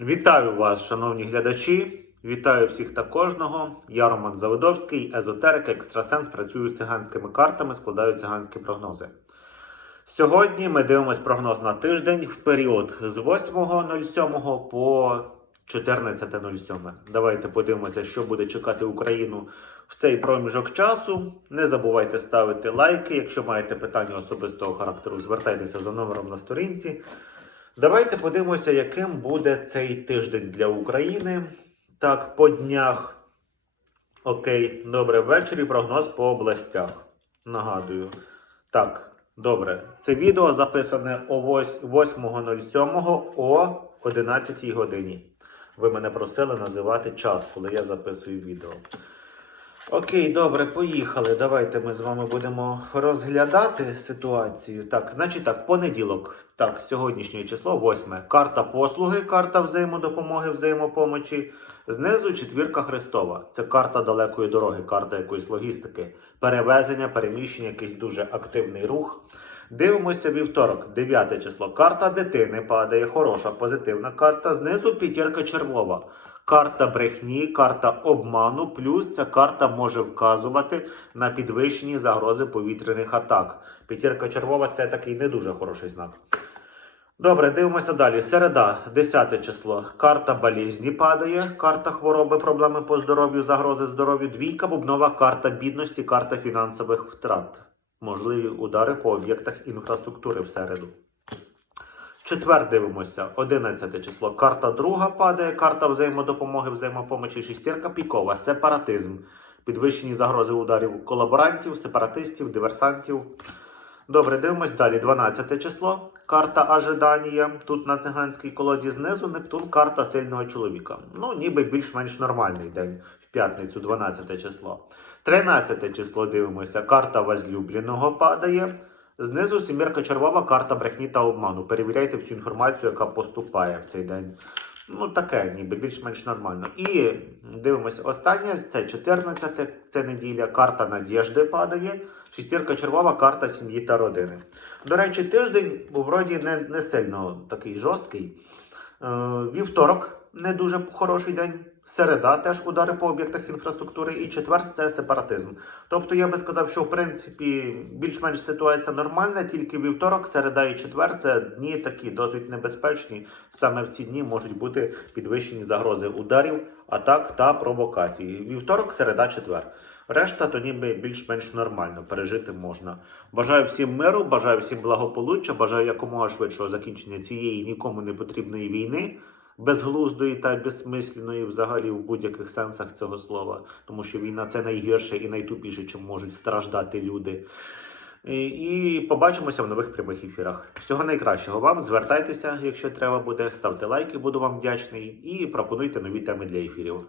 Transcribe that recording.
Вітаю вас, шановні глядачі. Вітаю всіх та кожного. Я Роман Заводовський, езотерик, екстрасенс, працюю з циганськими картами, складаю циганські прогнози. Сьогодні ми дивимось прогноз на тиждень в період з 8.07 по 14.07. Давайте подивимося, що буде чекати Україну в цей проміжок часу. Не забувайте ставити лайки. Якщо маєте питання особистого характеру, звертайтеся за номером на сторінці. Давайте подивимося, яким буде цей тиждень для України. Так, по днях. Окей, добре, ввечері прогноз по областях. Нагадую. Так, добре. Це відео записане о 8.07 о 11 годині. Ви мене просили називати час, коли я записую відео. Окей, добре, поїхали. Давайте ми з вами будемо розглядати ситуацію. Так, значить так, понеділок. Так, сьогоднішнє число, восьме. Карта послуги, карта взаємодопомоги, взаємопомочі. Знизу четвірка Христова. Це карта далекої дороги, карта якоїсь логістики, перевезення, переміщення, якийсь дуже активний рух. Дивимося вівторок, 9 число. Карта дитини падає, хороша, позитивна карта. Знизу п'ятірка червова. Карта брехні, карта обману, плюс ця карта може вказувати на підвищені загрози повітряних атак. П'ятірка червова це такий не дуже хороший знак. Добре, дивимося далі. Середа, 10 число. Карта болізні падає, карта хвороби, проблеми по здоров'ю, загрози здоров'ю. Двійка бубнова карта бідності, карта фінансових втрат. Можливі удари по об'єктах інфраструктури в середу. Четвер дивимося, 11 число. Карта друга падає, карта взаємодопомоги, взаємопомочі, шістірка пікова, сепаратизм, підвищені загрози ударів колаборантів, сепаратистів, диверсантів. Добре, дивимось далі. 12 число. Карта ожидання. Тут на циганській колоді знизу Нептун, карта сильного чоловіка. Ну, ніби більш-менш нормальний день в п'ятницю, 12 число. 13 число дивимося. Карта возлюбленого падає. Знизу сімірка червова, карта брехні та обману. Перевіряйте всю інформацію, яка поступає в цей день. Ну, таке, ніби більш-менш нормально. І дивимося останнє, це 14, це неділя, карта надіжди падає. Шістірка червова, карта сім'ї та родини. До речі, тиждень вроді не, не сильно такий жорсткий. Е, вівторок не дуже хороший день. Середа теж удари по об'єктах інфраструктури, і четвер це сепаратизм. Тобто я би сказав, що в принципі більш-менш ситуація нормальна, тільки вівторок, середа і четвер це дні такі досить небезпечні. Саме в ці дні можуть бути підвищені загрози ударів, атак та провокацій. Вівторок, середа, четвер. Решта то ніби більш-менш нормально пережити можна. Бажаю всім миру, бажаю всім благополуччя, бажаю якомога швидшого закінчення цієї нікому не потрібної війни безглуздої та безсмисленої взагалі в будь-яких сенсах цього слова, тому що війна це найгірше і найтупіше, чим можуть страждати люди. І, і побачимося в нових прямих ефірах. Всього найкращого вам. Звертайтеся, якщо треба буде, ставте лайки, буду вам вдячний, і пропонуйте нові теми для ефірів.